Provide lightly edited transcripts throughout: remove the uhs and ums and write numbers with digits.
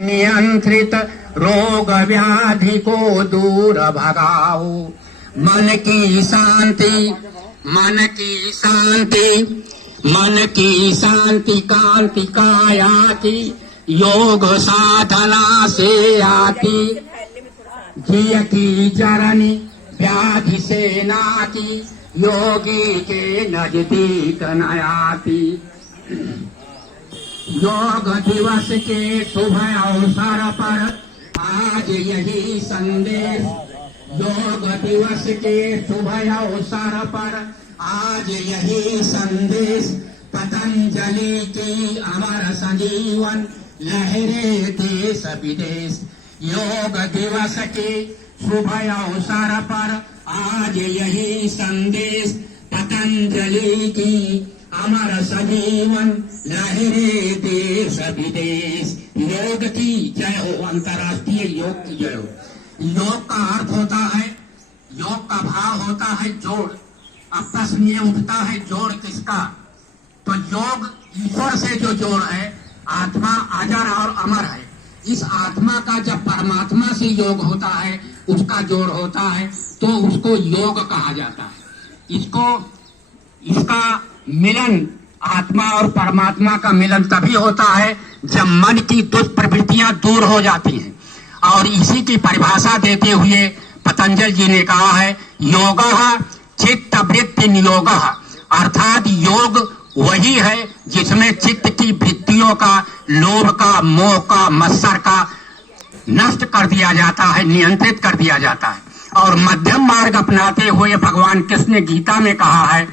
नियंत्रित रोग व्याधि को दूर भगाओ। मन की शांति, मन की शांति, मन की शांति कांति काया की योग साधना से आती। जिय की जरनी व्याधि से नाती, योगी के नजदीक न आती। योग दिवस के शुभ अवसर पर आज यही संदेश। योग दिवस के शुभ अवसर पर आज यही संदेश। पतंजलि की अमर संजीवन लहरे देश विदेश। योग दिवस के शुभ अवसर पर आज यही संदेश। पतंजलि की अमर सजीवन लहरे देश विदेश। योग की जय हो, अंतर्राष्ट्रीय योग की जय हो। योग का अर्थ होता है, योग का भाव होता है जोड़। अब प्रश्न ये उठता है जोड़ किसका? तो योग ईश्वर से जो जोड़ है, आत्मा अजर और अमर है। इस आत्मा का जब परमात्मा से योग होता है, उसका जोड़ होता है, तो उसको योग कहा जाता है। इसका मिलन, आत्मा और परमात्मा का मिलन तभी होता है जब मन की दुष्प्रवृत्तियां दूर हो जाती हैं। और इसी की परिभाषा देते हुए पतंजलि जी ने कहा है, योगः चित्त वृत्ति नियोगः, अर्थात योग वही है जिसमें चित्त की वृत्तियों का, लोभ का, मोह का, मत्सर का नष्ट कर दिया जाता है, नियंत्रित कर दिया जाता है। और मध्यम मार्ग अपनाते हुए भगवान कृष्ण ने गीता में कहा है,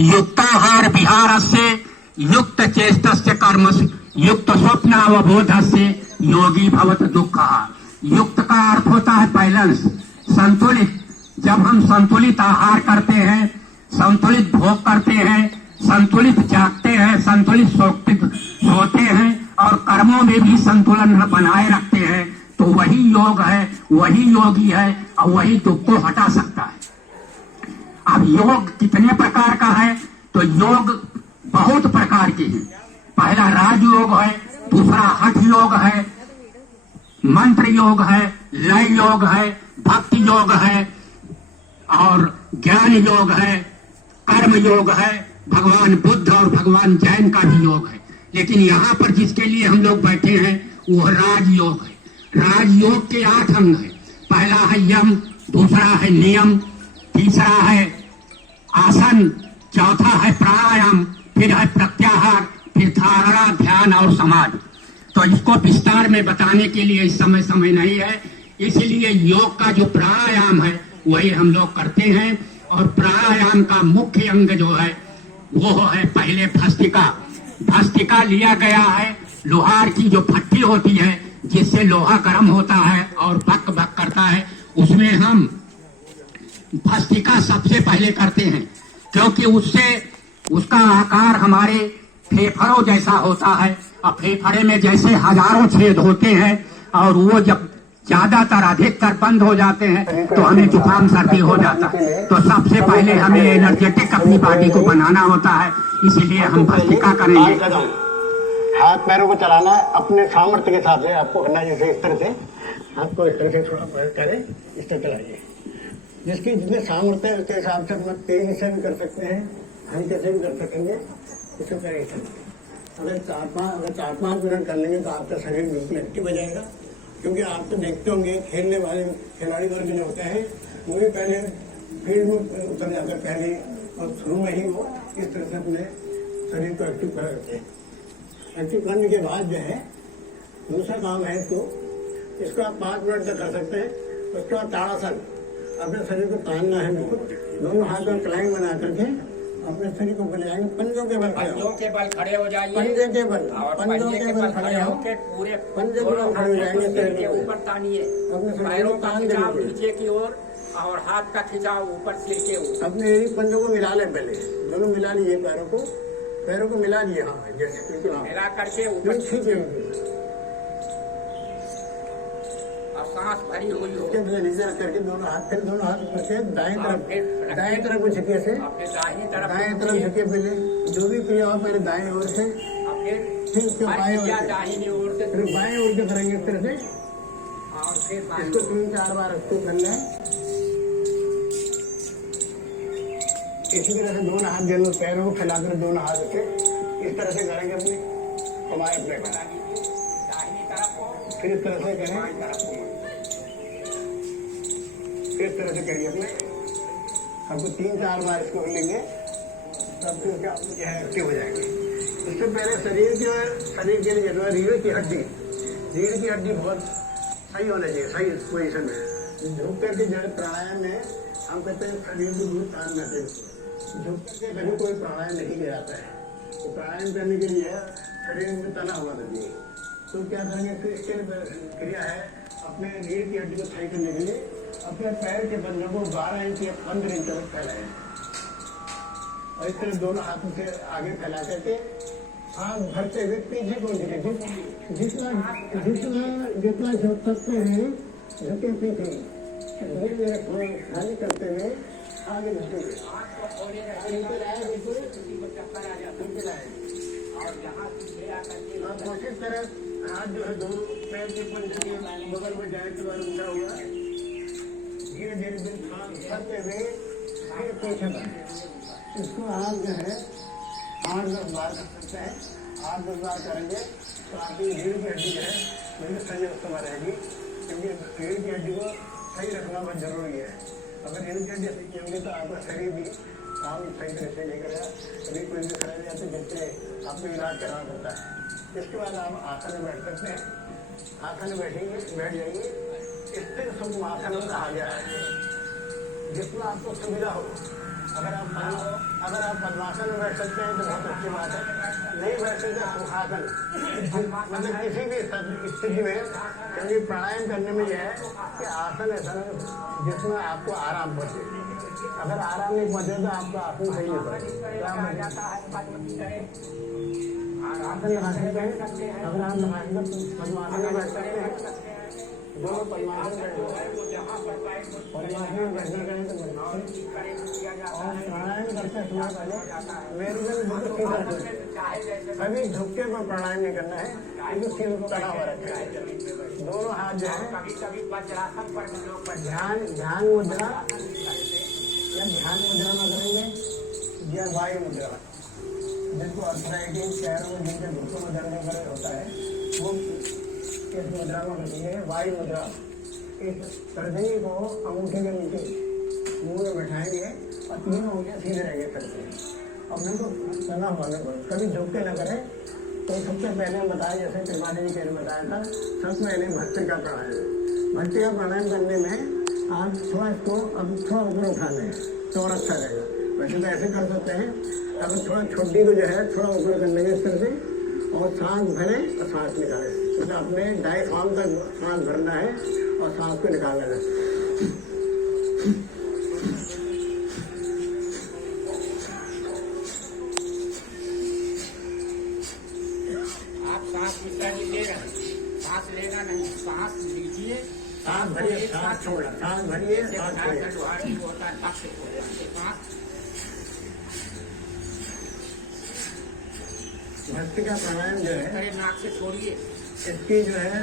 युक्ताहार विहारस्य युक्त चेष्टस्य कर्मसु युक्त स्वप्नावबोधस्य योगी भवत दुःखः। युक्त का अर्थ होता है बैलेंस, संतुलित। जब हम संतुलित आहार करते हैं, संतुलित भोग करते हैं, संतुलित जागते हैं, संतुलित सोते हैं और कर्मों में भी संतुलन बनाए रखते हैं, तो वही योग है, वही योगी है और वही दुख को हटा सकता है। अब योग कितने प्रकार का है? तो योग बहुत प्रकार के हैं। पहला राजयोग है, दूसरा हठ योग है, मंत्र योग है, लय योग है, भक्ति योग है और ज्ञान योग है, कर्म योग है। भगवान बुद्ध और भगवान जैन का भी योग है। लेकिन यहाँ पर जिसके लिए हम लोग बैठे हैं वो राजयोग है। राजयोग के 8 अंग है। पहला है यम, दूसरा है नियम, तीसरा है आसन, चौथा है प्राणायाम, फिर है प्रत्याहार, फिर धारणा, ध्यान और समाधि। तो इसको विस्तार में बताने के लिए इस समय नहीं है, इसलिए योग का जो प्राणायाम है वही हम लोग करते हैं। और प्राणायाम का मुख्य अंग जो है वो है पहले भस्त्रिका। भस्त्रिका लिया गया है, लोहार की जो भट्टी होती है जिससे लोहा गर्म होता है और बक बक करता है, उसमें हम भस्त्रिका सबसे पहले करते हैं, क्योंकि उससे उसका आकार हमारे फेफड़ों जैसा होता है। और फेफड़े में जैसे हजारों छेद होते हैं और वो जब ज्यादातर अधिकतर बंद हो जाते हैं तो हमें जुकाम सर्दी हो जाता है। तो सबसे पहले हमें एनर्जेटिक अपनी बॉडी को बनाना होता है, इसीलिए हम भस्त्रिका करेंगे। हाथ पैरों को चलाना अपने सामर्थ्य के हिसाब से आपको करना। जैसे इस तरह से हाथ को इस तरह से थोड़ा प्रयोग करें, इस तरह चलाइए। जिसकी जितने सामर्थ्य है उसके हिसाब से अपना तेजी से भी कर सकते हैं, हल्के से भी कर सकेंगे। इसको करें। अगर 4-5 मिनट कर लेंगे तो आपका शरीर बिल्कुल एक्टिव हो जाएगा। क्योंकि आप तो देखते होंगे खेलने वाले खिलाड़ी वर्ग जो होते हैं वो भी पहले फील्ड में उतर जाकर पहले और शुरू में ही वो इस तरह से अपने शरीर को एक्टिव कर रखते हैं। एक्टिव करने के बाद जो है दूसरा काम है, इसको आप 5 मिनट तक कर सकते हैं। उसके बाद ताड़ासन, अपने शरीर को तानना है बिल्कुल। दोनों हाथ में क्लाइंग बना करके अपने शरीर को बल जाएंगे। पंजों के बल खड़े हो जाइए, पंजे के बल खड़े हो, पूरे पंजे के बल खड़े हो जाएंगे। ऊपर तानिए, अपने पैरों का खिंचाव नीचे की ओर और हाथ का खिंचाव ऊपर सिर के ऊपर। अपने यही पंजों को मिला लें, पहले दोनों मिला लिए, पैरों को मिला लिए। हाँ, जैसे बिल्कुल मिला करके ऊपर खींचे और सांस भरी हुई हो, नीचे रख करके दोनों हाथ करके दाएं तरफ को झुके से, दाएं तरफ झुके। पहले जो भी क्रिया हो पहले दाएं ओर से, फिर फिर उसके बाएं ओर से, दाहिनी ओर से फिर बाएं ओर से करेंगे इस तरह से। और फिर बाएं इसको 3-4 बार इसको करना है। इसी तरह से दोनों हाथ दोनों पैरों को फैलाकर दोनों हाथ से इस तरह से करेंगे अपने हमारे अपने बना लीजिए दाहिनी तरफ को, फिर इस तरह से करें, बाएं तरफ को। फिर इस तरह से करिए अपने। हमको 3-4 बार इसको कर लेंगे तब फिर क्या यह एक्टिव हो जाएंगे। इससे पहले शरीर के लिए जरूरत है रीढ़ की हड्डी बहुत सही होना चाहिए, सही पोजिशन में। झुक करके जब प्राणायाम में हम कहते हैं शरीर को बहुत तान देते हैं, झुक करके कभी कोई प्राणायाम नहीं किया जाता है। तो प्राणायाम करने के लिए शरीर में तना हुआ चाहिए। तो क्या करेंगे, फिर इसके लिए क्रिया है अपने रीढ़ की हड्डी को सही करने के लिए अपने पैर के बंधों को 12 इंच या 15 इंच तक फैलाएं और इस तरह दोनों हाथों से आगे फैला करके हाथ भरते हुए पीछे को जितना झुक सकते हैं झुके पीछे, धीरे धीरे खाली करते हुए आगे झुकेंगे। आप कोशिश करें हाथ जो है दोनों पैर के पंजे के बगल में जाए के बाद उठा हुआ धीरे धीरे करते हुए फिर पीछे बढ़े। इसको आप जो है 8-10 बार कर सकते हैं। 8-10 बार करेंगे तो आपकी रीढ़ की हड्डी जो है बिल्कुल सही अवस्था में रहेगी, क्योंकि रीढ़ की हड्डी को सही रखना बहुत जरूरी है। अगर रीढ़ की हड्डी सही किएंगे तो आपका शरीर भी काम सही तरह से नहीं करेगा। कभी कोई भी खराबी आती है जिससे आपको इलाज कराना पड़ता है। इसके बाद आप आसन में बैठ सकते हैं। आसन में बैठेंगे, बैठ जाइए। स्थिर सुखम आसन कहा गया है, जितना आपको सुविधा हो। अगर आप पद्मासन में बैठ सकते हैं तो बहुत अच्छी बात है, नहीं बैठ सकते सुखासन, मतलब किसी भी स्थिति में, क्योंकि प्राणायाम करने में यह है कि आसन ऐसा जिसमें आपको आराम पहुंचे। अगर आराम नहीं पहुंचे तो आपका आसन सही नहीं पड़ेगा। आसन लगा सकते हैं, अगर आप लगा सकते पद्मासन में बैठ सकते हैं, दोनों पद्मासन में बैठना करें तो और प्राणायाम करते समय पहले मेरुदंड बिल्कुल सीधा रखें। कभी झुकके पर प्राणायाम नहीं करना है, बिल्कुल सीधा कड़ा हुआ रखें। दोनों हाथ जो है वज्रासन पर ध्यान मुद्रा या ध्यान मुद्रा में करेंगे या वायु मुद्रा, जिनको अर्थराइटिस पैरों में जिनके घुटनों में दर्द होता है वो इस मुद्रा में रखेंगे, वायु मुद्रा। इस तर्जनी को अंगूठे के नीचे मुंह में बैठाएंगे और 3 उंगलियां सीधे रहेंगे करके। अब मेरे को करना हुआ कभी झुकते न करें। तो सबसे पहले बताया, जैसे त्रिपाठी जी ने बताया था, सबसे पहले भस्त्रिका प्राणायाम। भस्त्रिका प्राणायाम करने में आप थोड़ा इसको अब थोड़ा ऊपर उठाना है तो और अच्छा रहेगा। वैसे तो ऐसे कर सकते हैं, अगर थोड़ा छोटी को जो है थोड़ा ऊपर कर लेंगे इस तरह से और सांस भरें और सांस निकालें। तो अपने डायफ्राम तक सांस भरना है और सांस को निकालना है। आप सांस ले रहे हैं, सांस लेना नहीं, सांस लीजिए, सांस भरिए, सांस छोड़ना, सांस भरिए, सांस छोड़िए। होता है सांस भस्त्रिका प्राणायाम जो है नाक से छोड़िए। इसकी जो है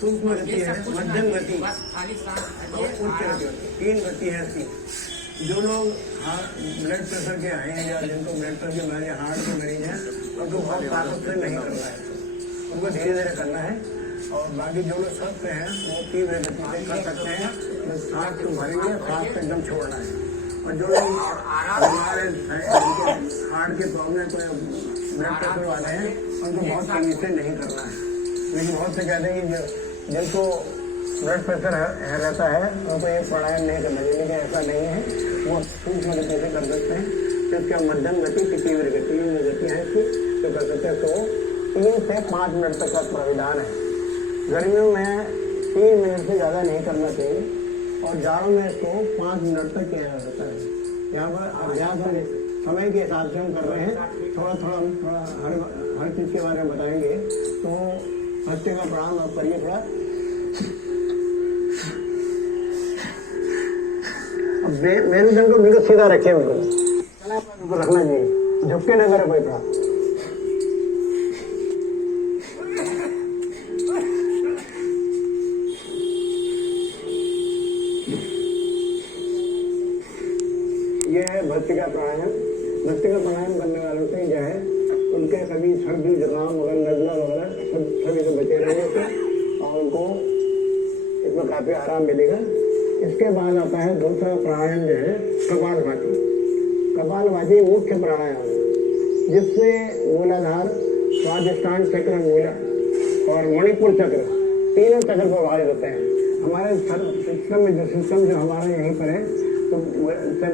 सूक्ष्म गति है, मध्यम गति खाली सांस और उच्च गति होती है। 3 गति है इसकी। जो लोग ब्लड प्रेशर के हैं या जिनको ब्लड प्रेशर के मरीज, हार्ट के मरीज हैं, उनको बहुत ताकत से नहीं करना है, उनको धीरे धीरे करना है। और बाकी जो लोग स्वस्थ हैं वो तीव्र गति से कर सकते हैं। सांस को भरेंगे, सांस को एकदम छोड़ना है। और जो लोग हमारे हार्ट के प्रॉब्लम को ब्लड प्रेशर वाले हैं उनको बहुत तेजी से नहीं करना है। लेकिन बहुत से कहते हैं कि जिनको ब्लड प्रेशर रहता है उनको ये प्राणायाम नहीं करना चाहिए, लेकिन ऐसा नहीं है, वो सूक्ष्म गति से कर सकते हैं। तो इसका मध्यम गति की तीव्र गति है इसकी, तो कर सकते हैं। तो 3 से 5 मिनट तक का प्राविधान है। गर्मियों में 3 मिनट से ज़्यादा नहीं करना चाहिए और जाड़ों में इसको 5 मिनट तक किया जा सकता है। यहाँ पर अभ्यास समय के हिसाब से हम कर रहे हैं, थोड़ा हर चीज़ के बारे में बताएंगे। तो भस्त्रिका प्राणायाम आप करिए थोड़ा। अब मेरुदंड को बिल्कुल सीधा रखिए, बिल्कुल रखना चाहिए, झुक के न करे कोई प्राण। ये है भस्त्रिका प्राणायाम। भस्त्रिका प्राणायाम करने वालों से जो है उनके कभी सर्दी जुकाम वगैरह नजला वगैरह सभी से बचे रहेंगे और उनको इसमें काफ़ी आराम मिलेगा। इसके बाद आता है दूसरा प्राणायाम जो है कपालभाति। कपालभाति मुख्य प्राणायाम जिससे मूलाधार, स्वादिष्टान चक्र, मूला और मणिपुर चक्र, तीनों चक्र प्रभावित होते हैं। हमारे सिस्टम में जो हमारा यहीं पर है तो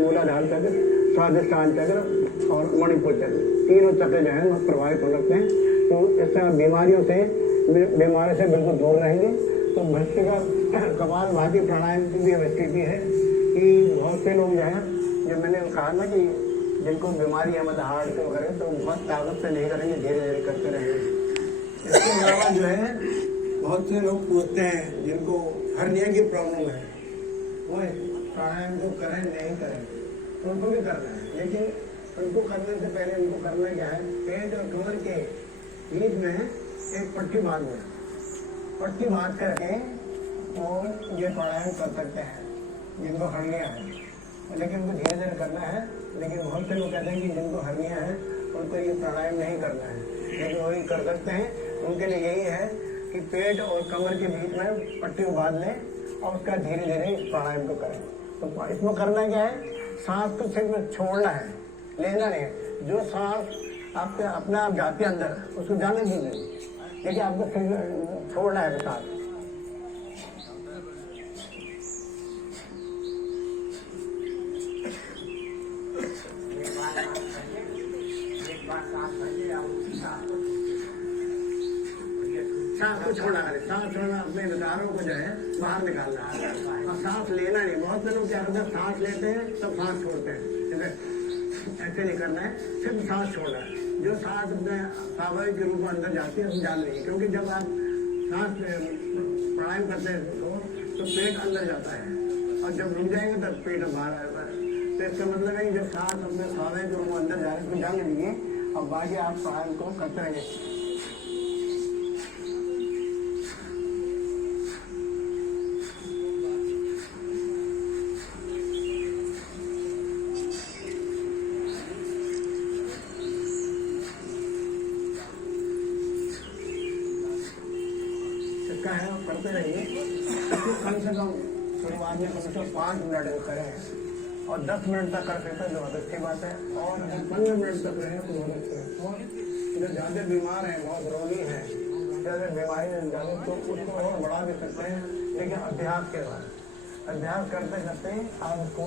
मूलाधार चक्र, स्वादिष्टान चक्र और मणिपुर चक्र, तीनों चक्र जो है वो प्रभावित हो सकते हैं। तो इस तरह बीमारी से बिल्कुल दूर रहेंगे। तो भस्त्रिका कपालभाति प्राणायाम की भी स्थिति है कि बहुत से लोग जो है, जब मैंने कहा ना कि जिनको बीमारी है मतलब हार्ट के वगैरह, तो बहुत ताकत से नहीं करेंगे, धीरे धीरे करते रहेंगे। इसके अलावा जो है बहुत से लोग पूछते हैं जिनको हर्निया की प्रॉब्लम है, वो प्राणायाम को करें नहीं करें, तो उनको भी करना है। लेकिन उनको करने से पहले उनको करना क्या है, पेट और कमर के बीच में एक पट्टी बांधना, पट्टी बांध करके और ये प्राणायाम कर सकते हैं जिनको हर्निया है। लेकिन उनको धीरे धीरे करना है। लेकिन बहुत से लोग कहते हैं कि जिनको हर्निया है उनको ये प्राणायाम नहीं करना है, लेकिन वही कर सकते हैं। उनके लिए यही है कि पेट और कमर के बीच में पट्टी बांध लें और उसका धीरे धीरे प्राणायाम को करें। तो इसमें करना क्या है, सांस को सिर्फ छोड़ना है, लेना नहीं है। जो सांस आपके अपने आप जाती है अंदर, उसको जाने दीजिए, लेकिन आपको छोड़ना है सांस। सांस को छोड़ना है, सांस छोड़ना, अपने विचारों को जो है बाहर निकालना है और सांस लेना नहीं। बहुत से लोग क्या करते हैं, सांस लेते हैं तब सांस छोड़ते हैं, ऐसे नहीं करना है, सिर्फ सांस छोड़ना है। जो सांस अपने स्वाभाविक रूप में अंदर जाती है उसमें जान नहीं, क्योंकि जब आप सांस प्राणायाम करते हैं तो पेट अंदर जाता है और जब रुक जाएंगे तब पेट बाहर आता है। तो इसका मतलब है कि जब सांस अपने स्वाभाविक रूप में अंदर जा रहे हैं उसको जान लीजिए और बाकी आप प्राणायाम को करते रहेंगे। करते रहिए। कम से कम शुरुआत में 5 मिनट करें और 10 मिनट तक कर सकते हैं तो बहुत अच्छी बात है। और अगर 15 मिनट तक रहें तो बहुत अच्छा है। और जो ज़्यादा बीमार हैं, बहुत रोगी हैं, ज़्यादा बीमारी में ज़्यादा, तो उसको और बढ़ा भी सकते हैं। लेकिन अभ्यास के बाद अभ्यास करते करते आप उसको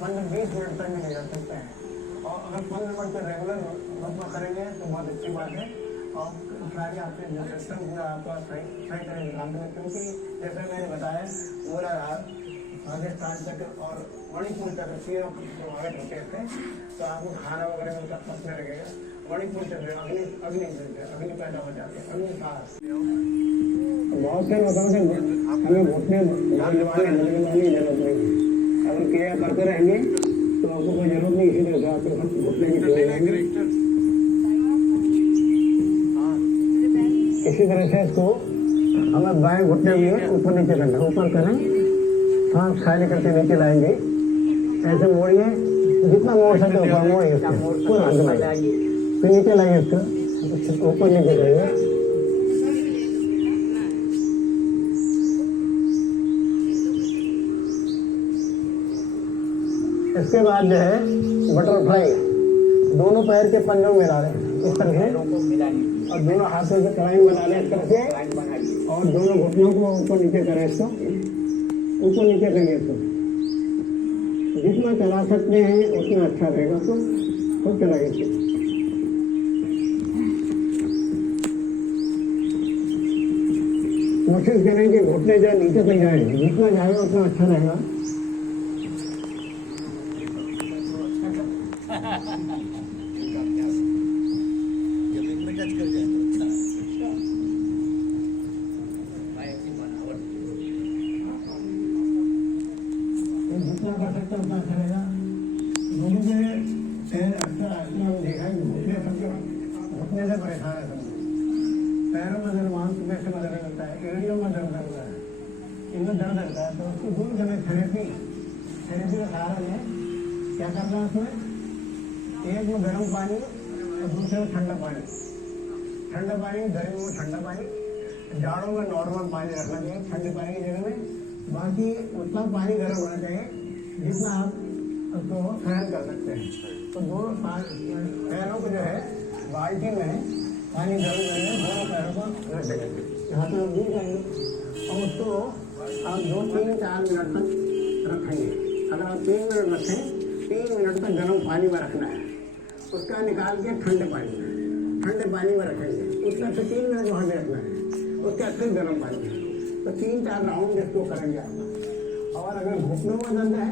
15-20 मिनट तक भी ले जा सकते हैं। और अगर 15 मिनट तक रेगुलर मतलब करेंगे तो बहुत अच्छी बात है। और सारी आपके जो सिस्टम पूरा आपका सही तरह काम करें, क्योंकि जैसे मैंने बताया मूलाधार, स्वादिष्टान चक्र और मणिपुर चक्र तीनों प्रभावित होते थे। तो आपको खाना वगैरह में पसंद लगेगा। मणिपुर चक्र अग्नि पैदा हो जाती है, अग्नि सांस। बहुत से लोग हमें घुटने लगने जरूरत नहीं, अगर क्रिया करते रहेंगे तो आपको कोई जरूरत नहीं, इसीलिए आपको घुटने की जरूरत। इसी तरह से इसको हमें बाएं घुटने में ऊपर नीचे करना, ऊपर करें, सांस खाली करके नीचे लाएंगे, ऐसे मोड़िए, जितना मोड़ सकते ऊपर मोड़िए, फिर नीचे लाइए, इसको ऊपर नीचे करिए। इसके बाद जो है बटरफ्लाई, दोनों पैर के पंजों में डालें इस तरह से, और दोनों हाथों से कलाई बना लें इस तरह से, और दोनों घुटनों को ऊपर नीचे करें, इसको ऊपर नीचे करिए। इसको जितना चला सकते हैं उतना अच्छा रहेगा, तो खूब चलाइए। कोशिश करें कि घुटने जो नीचे तक जाए, जितना जाएगा उतना अच्छा रहेगा। जितना कर सकते उतना अच्छा रहेगा। लोगों के अक्सर आजकल हम देखा है घुटने से परेशान है, पैरों में दर्द, मांसपेशियों में दर्द रहता है, एड़ियों में दर्द रहता है, इनमें दर्द रहता है। तो उसको दूर करने थेरेपी का सहारा लें। क्या करना है उसमें, एक में गर्म पानी और दूसरे में ठंडा पानी। ठंडा पानी गर्मी में ठंडा पानी, जाड़ों में नॉर्मल पानी रखना चाहिए ठंडे पानी की जगह में। बाकी उतना पानी गर्म होना चाहिए जितना आप उसको सहन कर सकते हैं। तो दोनों पैरों को जो है बाल्टी में पानी गर्म करेंगे, दोनों पैरों को रख देंगे, यहाँ तो दूर जाएंगे और उसको आप 2-3-4 मिनट तक रखेंगे। अगर आप 3 मिनट रखें, 3 मिनट तक गर्म पानी में रखना है, उसका निकाल के ठंडे पानी में रखेंगे, उसका फिर 3 मिनट वहाँ पे रखना है, उसके बाद फिर गर्म पानी में। तो 3-4 राउंड इसको करेंगे आप। और अगर घुटनों में दर्द है